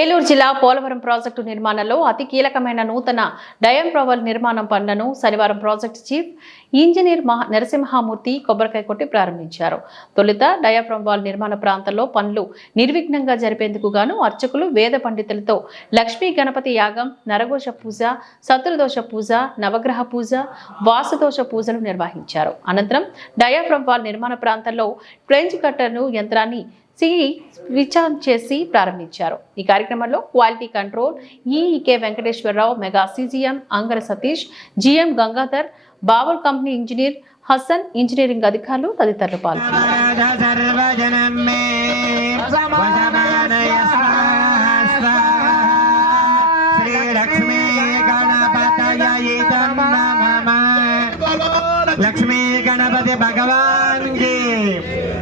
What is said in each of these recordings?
ఏలూరు జిల్లా పోలవరం ప్రాజెక్టు నిర్మాణంలో అతి కీలకమైన నూతన డయాంప్రవల్ నిర్మాణం పనులను శనివారం ప్రాజెక్టు చీఫ్ ఇంజనీర్ నరసింహమూర్తి కొబ్బరికాయ కొట్టి ప్రారంభించారు. తొలుత డయాంప్రవల్ నిర్మాణ ప్రాంతంలో పనులు నిర్విఘ్నంగా జరిపేందుకు గాను అర్చకులు వేద పండితులతో లక్ష్మీ గణపతి యాగం, నరఘోష పూజ, శత్రుదోష పూజ, నవగ్రహ పూజ, వాసుదోష పూజలు నిర్వహించారు. అనంతరం డయాంప్రవల్ నిర్మాణ ప్రాంతంలో ట్రెంచ్ కట్టర్ను యంత్రాన్ని స్విచ్ ఆన్ చేసి ప్రారంభించారు. ఈ కార్యక్రమంలో quality control E K Venkateswararao, mega CGM Angara Satish, GM Gangadhar, Babul company engineer Hasan, engineering అధికారులు తదితరులు పాల్గొన్నారు. लक्ष्मी गणपति भगवान की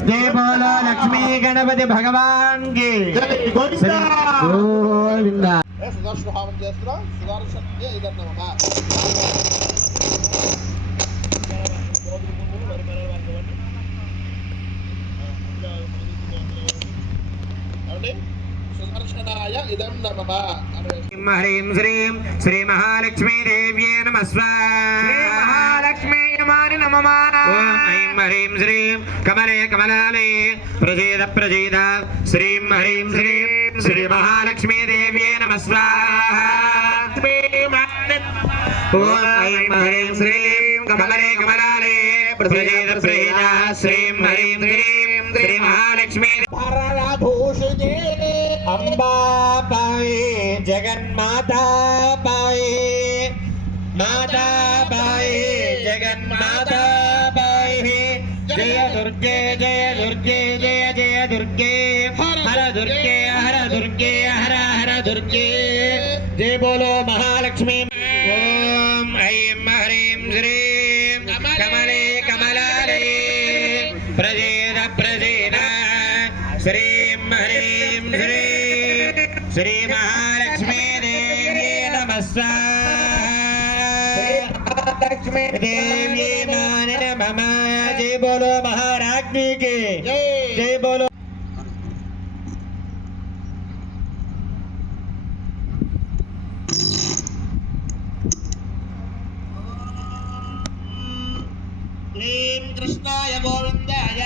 जय, बोलो लक्ष्मी गणपति भगवान की गोविंदा। ह्रीं श्रीं श्री महालक्ष्मी देव्ये नमः स्वाहा। नमः ओम ऐं ह्रीं श्रीं कमले कमलालये प्रसीद प्रसीद श्रीं ह्रीं श्रीं श्री महालक्ष्मी देव्ये नमः स्वाहा। ओम ऐं ह्रीं श्रीं कमले कमलालये प्रसीद प्रसीद श्रीं ह्रीं श्रीं श्री महालक्ष्मी भूषिते अम्बा पाए जगन्माता पाए, माता पाए जगन्माता पाए। जय दुर्गे जय दुर्गे जय जय दुर्गे, हर दुर्गे हर दुर्गे हर हर दुर्गे। जय बोलो महालक्ष्मी। ओम ऐं ह्रीं श्रीं कमले कमलालये प्रसीद प्रसीद श्रीं ह्रीं श्रीं श्री महालक्ष्मी देव्ये नमः स्वाहा। लक्ष्मी देवी मान नमः। जय बोलो महाराज्ञी के जय बोलो। कृष्णाय गोविंदाय